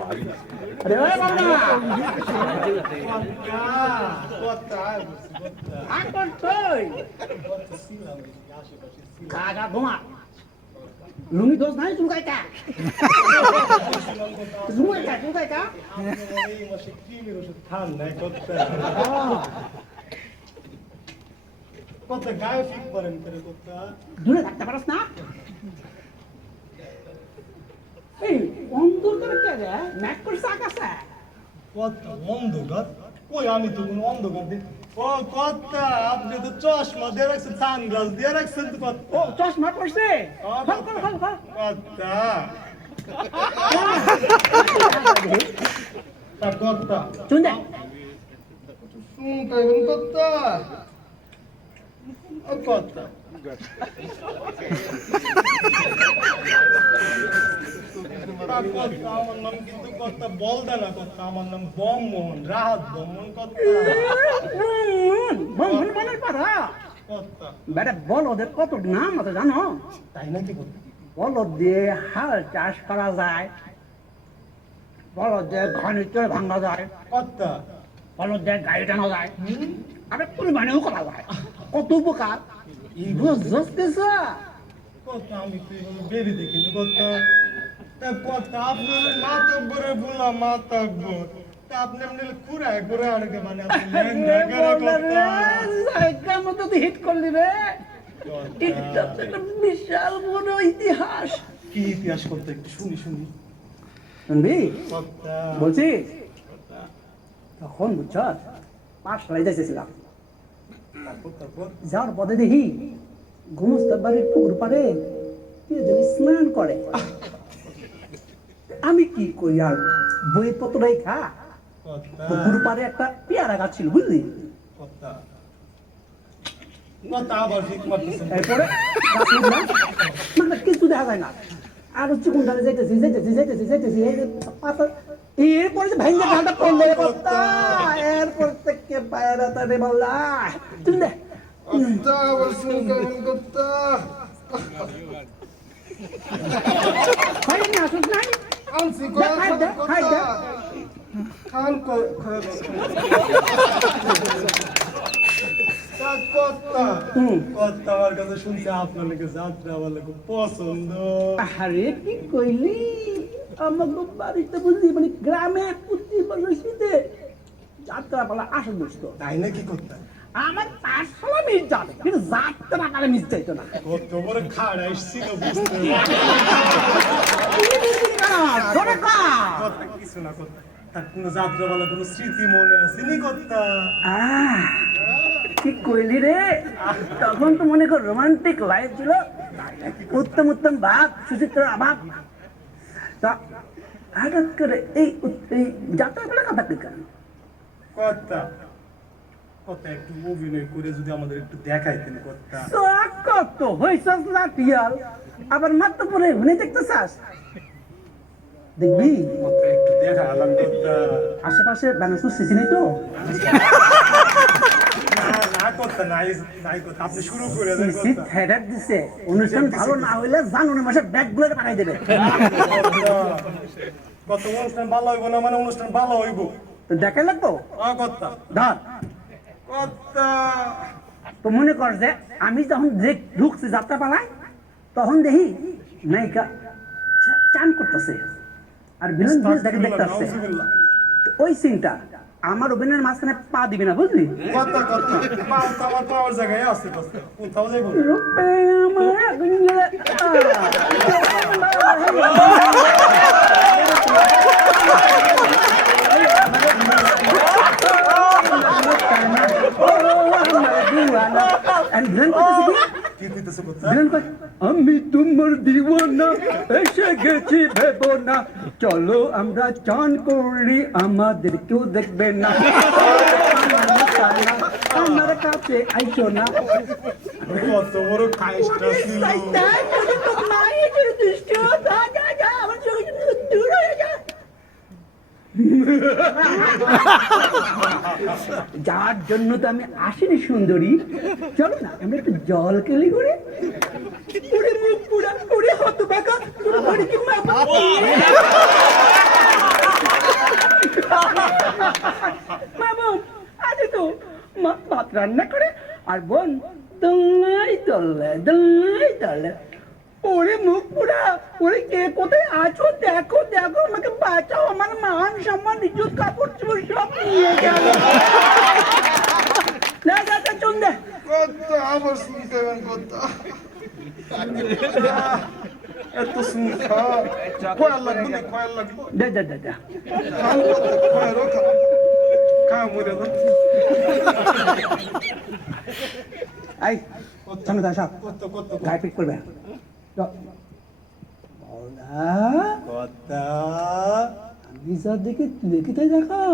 अरे ओए बाबा কাকা ঘুমা লুঙ্গি দোষ নাই চুলকাইতা চুলকাইতা দূরে থাকতে পারস না এই অন্ধকার কে রে ম্যাক করছে আকাশে কত অন্ধকার কই আমি তো কোনো অন্ধকার দেখি ও কত্তা আপনি তো চশমা দিয়ে রাখছেন সানগ্লাস দিয়ে রাখছেন তো কত ও চশমা পড়ছে কত্তা তা কত্তা শুন দে শুন কইবেন কত্তা ও কত্তা আমার নাম কিন্তু কত্তা বলদা না কত্তা আমার নাম বমমোহন রাহাত বমমোহন কত্তা বল মনের পারা কত্তা বেটা বল ওদের কত নাম আছে জানো তাই নাকি কত্তা বলদ দিয়ে হাল চাষ করা যায় বলদ দিয়ে ঘানি চড়ে ভাঙা যায় কত্তা বলদ দিয়ে গাড়ি টানা যায় আরে কুরবানিও করা যায় কত উপকার বুঝতেছ কত্তা আমি তো এভাবে বেরি দেখিনি কত্তা তা কত্তা আপনার মাতাব্বরে বলা মাতাব্বর তা আপনি এমনি ঘুরায় ঘুরায় আড়কে মানে আপনি লেঙ্গা করে কত্তা মতো হিট করলি রে এটা তো একটা বিশাল বড় ইতিহাস কি ইতিহাস করতে একটু শুনি শুনি শুনবি কত্তা বলছি তখন বুঝছ পাঠশালায় যাইতেছিলাম তারপর যাওয়ার পথে দেখি ঘুমস্ত বাড়ির পুকুর পারে স্নান করে আমি কি করি আর বইপত্র খা কত্তা পুকুর পারে একটা পেয়ারা গাছ ছিল বুঝলি কত্তা কত্তা আবার ঠিক মারতেছেন এরপরে গাছ উঠলাম, মানে কিছু দেখা যায় না আর হচ্ছে কোন ধারে যাইতেছি এই যে পাতা এরপরে যে ভাইঙ্গা ঢালটা পড়লে কত্তা এরপর থেকে পায়রা তারে বললা তুমি দে কত্তা আবার শুন কেমন কত্তা খাই না আসুক নাই আনছি খাই দে খাই দে খান কত্তা কত্তা আমার কাছে শুনছে আপনার লোকে যাত্রা আমার লোক পছন্দ আরে কি কইলি আমাকে বাড়িতে বুঝলি মানে গ্রামে প্রতি বছর শীতে যাত্রা পালা আসে বসতো তাই নাকি কত্তা আমার পাঠশালা মিস যাবে কিন্তু যাত্রা কালে মিস যাইতো না কত বড় খাড়া এসছিল বুঝতে ধরে কা কত্তা কিছু না কত্তা তার কোনো যাত্রা বলা কোনো স্মৃতি মনে আছে নি কত্তা কি কইলি রে তখন তো মনে কর রোমান্টিক লাইফ ছিল উত্তম উত্তম ভাব সুচিত্রার অভাব তা হঠাৎ করে এই যাত্রা পালা কথা কি কেন কত্তা কত্তা একটু অভিনয় করে যদি আমাদের একটু দেখাইতেন কত্তা কত হইছস না টিয়াল আবার মাত্র পরে ঘুরে দেখতে চাস দেখবি কত্তা একটু দেখালাম কত্তা আশেপাশে ব্যানার সিসি নেই তো না কত্তা নাই নাই কত্তা আপনি শুরু করে দেন সিসি কত্তা হেডার দিছে অনুষ্ঠান ভালো না হইলে জানুয়ারি মাসে ব্যাগগুলো পাঠাই দেবে কত অনুষ্ঠান ভালো হইব না মানে অনুষ্ঠান ভালো হইব তো দেখাই লাগবো কত্তা ধর কত্তা তো মনে কর যে আমি যখন ঢুকছি যাত্রা পালায় তখন দেখি নায়িকা চান করতেছে আর ভিলেন দেখে দেখতেছে ওই সিনটা আমার অভিনয়ের মাঝখানে পা দিবি না বুঝলি কত্তা কত্তা পাও তো আমার পাওয়ার জায়গায় আছে কত্তা কোথাও যাইব রূপে আমার গুঞ্জলে আমি তোমার দিওয়ানা এসে গেছি ভেবো না চলো আমরা চান করি আমাদের কেউ দেখবে না আমার কাছে আইসো না কত বড় খাইস্টা ছিল যার জন্য তো আমি আসিনি সুন্দরী চলো না আমরা একটু জল কেলি করে পুরে মুখ পুরা পুরে হতো বাঁকা মা বোন আজ তো মা ভাত রান্না করে আর বোন দোল্লাই দোল্লে ওরে মুখ পুরা ওরে কে কোথায় আছো দেখো আমাকে বাঁচাও আমার মান সম্মান ইজ্জত কাপড় চোপড় সব নিয়ে গেল না চুন দে কত আবার শুনতে হবে কত এত শুনখা কয়াল লাগবে না কয়াল লাগবে দে খাও কত কয়াল খাও মরে না আই সামনে আসা কত কত গায়ে পিট করবে বলদা কথা আমি যা দেখি তুই কোথায় দেখো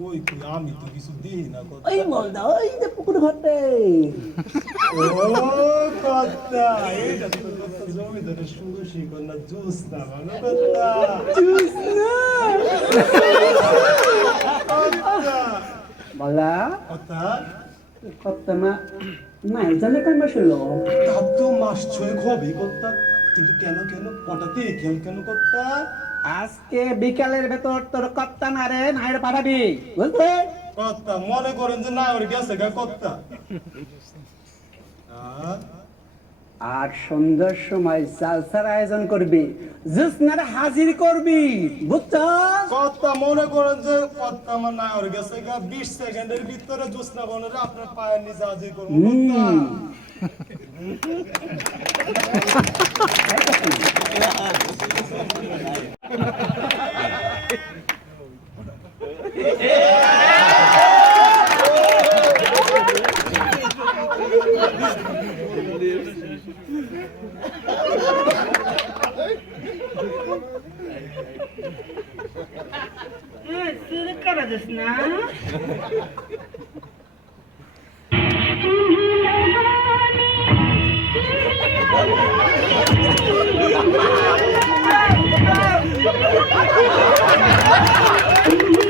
কই কই আমি তো কিছু দিই না কথা ওই বলদা ওই যে পুকুর ঘাটে ও কথা এইটা তো কথা জমি ধরে শুরু শিখো না জুস না মানে কথা জুস না কথা বলা কথা কত না নাই জানে কেন বসলো তা তো মাস ছয়েক হবে কথা কিন্তু কেন হঠাৎই কেন কথা আজকে বিকালের ভেতর তোর কত্তা না রে নাইরে পাঠাবি বুঝলি কথা মনে করেন যে না ওর গেছে গা কথা আর সন্ধ্যার সময় জালসার আয়োজন করবি জুসনার হাজির করবি বুঝছস কথা মনে করেন যে কথা আমার না ওর গেছে গা 20 সেকেন্ডের ভিতরে জোসনা বনের আপনার পায়ের নিচে হাজির করবো কথা শুরু করা যাস না Thank you.